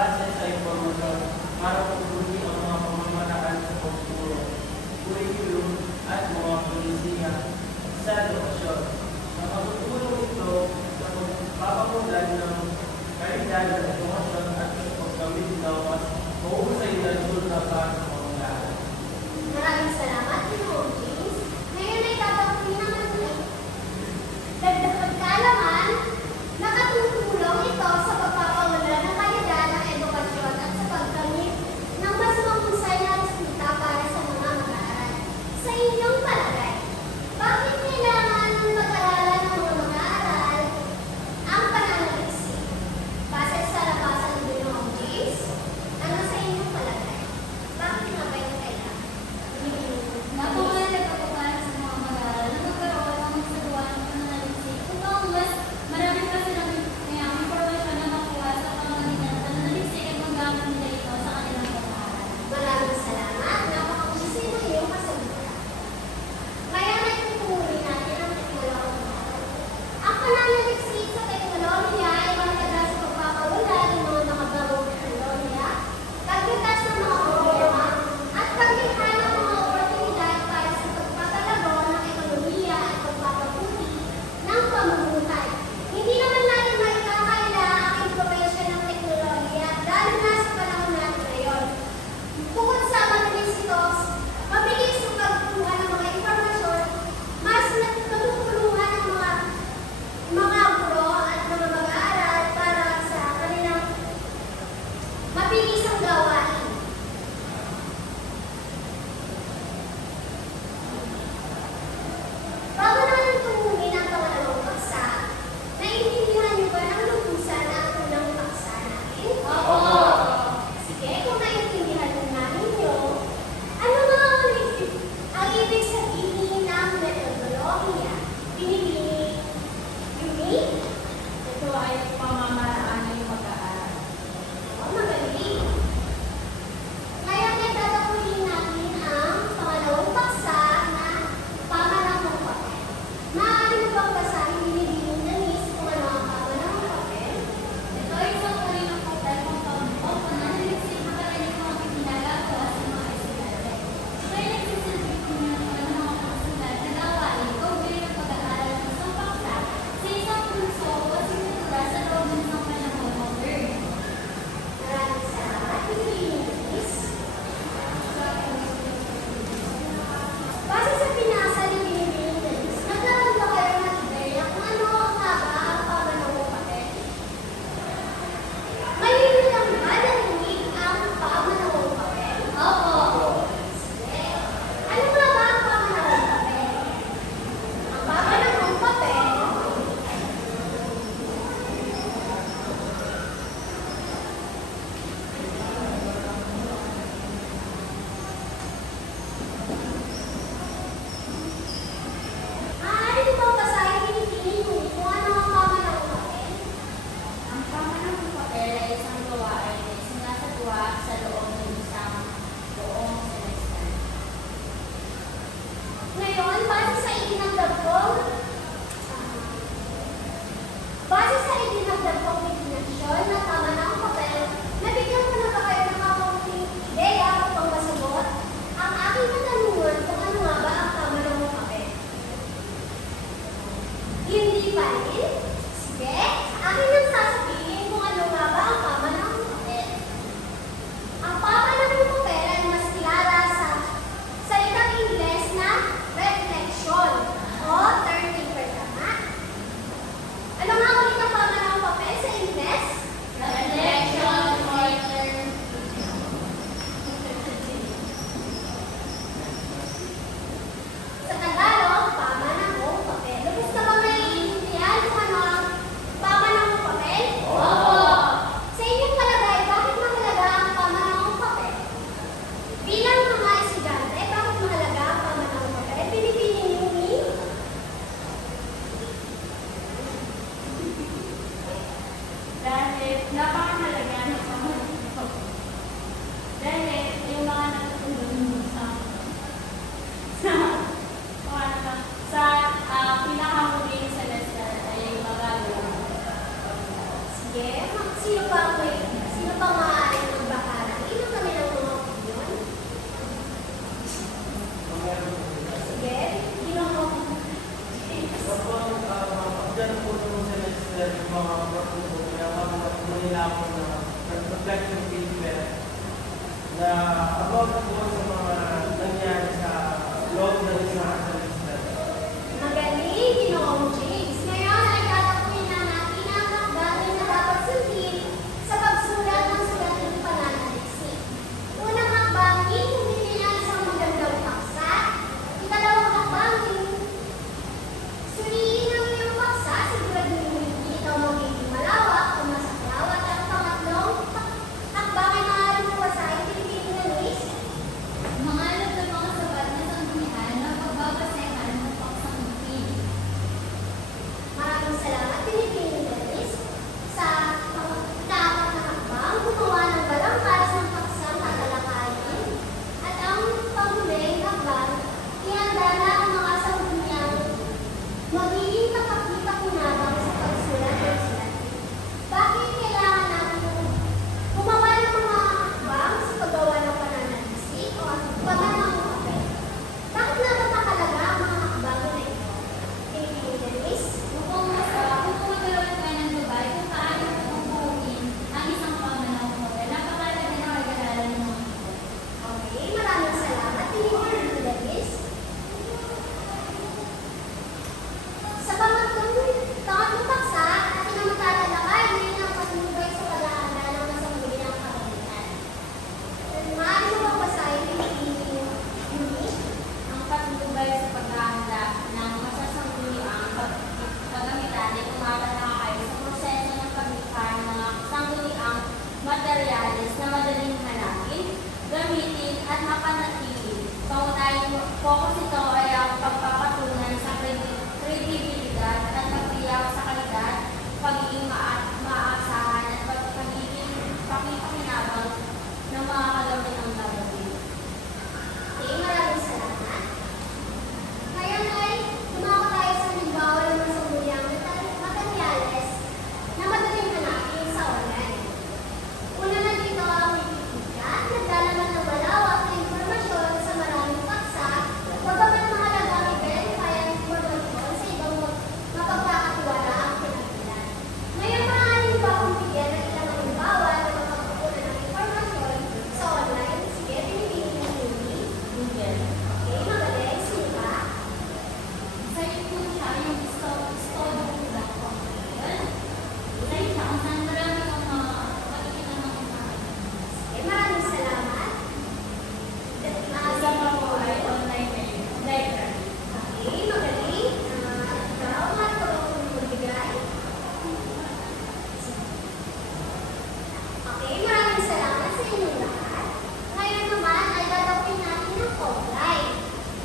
base sa impormasyon para pagbuti ang mga pamamaraan sa pagtuturo, kurikulum at mga polisiya sa edukasyon. Nakatutulong ito sa pagpapamulan ng kalidad ng edukasyon at sa paggamit ng mas mahusay na resulta para sa pamamalaan. Maraming salamat, Ginoong James. Ngayon ay tatapos naman ulit. Dagdag kaalaman, nakatutulong ito sa pagpapaunlad ng kalidad ng edukasyon at sa paggamit ng mas mahusay na resulta para sa mga mag-aaral. Sa inyong palagay, bakit kailangan mag-aralan ng mga mag-aaral ang pananaliksik? Base sa labasan ng Ginoong James, ano sa inyong palagay? Bakit reflection statement na about po sa mga nangyari sa loob ng isang semester. Magaling, Ginoong James. Ngayon ay tatapuin na natin ang hakbangin na dapat sundin sa pagsulat ng sulat ng pananaliksik. Unang hakbangin, humili ng isang magandang paksa. Ikalawang hakbangin, suriin ang iyong paksa, siguraduhin hindi ito magiging malawak o masaklaw. At ang pangatlong hakbangin, maaaring mawasahin Pilipino-English. Mga alam ng mga sabat na sanggunian na pagbabasehan ng paksang bukid. Maraming salamat, Pilipino-English, sa pag-apat na hakbang, gumawa ng balangkas ng paksang tatalakayin. At ang panghuling hakbang, ihanda na ang mga sangguniang magiging kapakita-kunabang sa pagsulat ng sulat. Bakit kailangan natin gumawa ng mga hakbang sa paggawa ng pananalisik o paggamang papel? Bakit napakahalaga ang mga hakbang na ito? Pilipino-English, Kung magkaroon kayo ng gabay kung paano bubuuin ang isang pamanang model, napakalaga na pag-aralan mo. okay, maraming salamat, Pilipino-English. Sa pangatlong paksa, ating ang matatalakay ngayon ang pagmumulay sa paghahanda ng masambuli ng kagamitan. Maaari mo bang basahin Pilipino-English? Ang patnubay sa paghahanda ng masasangguniang kagamitan ay tumatalakay sa proseso ng paglikha ng mga sangguniang materyales na madaling hanapin, gamitin at mapanatili. Pangunahing focus ito ay ang pagpapatunan sa kredibilidad at pagtiyak sa kalidad, pagiging maaasahan at pagiging pakipakinabang ng mga kagamit ng gagawin. Okay, maraming salamat. Ngayon ay tumako tayo sa halimbawa ng masambuli ang materyales na madaling hanapin sa online. Una na dito ang Wikipedia, naglalaman ng malawak na impormasyon sa maraming paksa, bagamat mahalaga ang i-verify ang impormasyon sa ibang mapagkakatiwala ang pinagbilan. Ngayon maaaring ba akong bigyan ng ilang halimbawa na mapagkukunan ng impormasyon sa online? Sige, pinipili ni Google. Okay, magaling. Sino ba? Search po siya yung studio.com. Search siya kung saan marami kang makikita ng information. Okay, maraming salamat. Isa pa po ay online library. Okay, magaling. Ikaw, Marco, kung magbigay. Okay, maraming salamat sa inyong lahat. Ngayon naman ay gagawin natin ang online,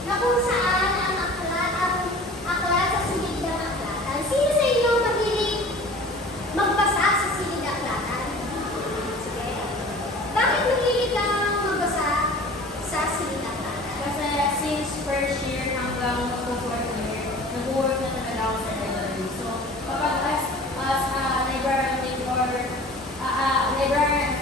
na kung saan ang aklat sa silid ng aklatan. Sino sa inyo mahilig magbasa sa silid ng aklatan? Sige. Bakit mahilig ka magbasa sa silid ng aklatan? Kasi since first year hanggang mag-fourth year, nag-work na talaga ako sa library. So, kapag as a librarian or librarian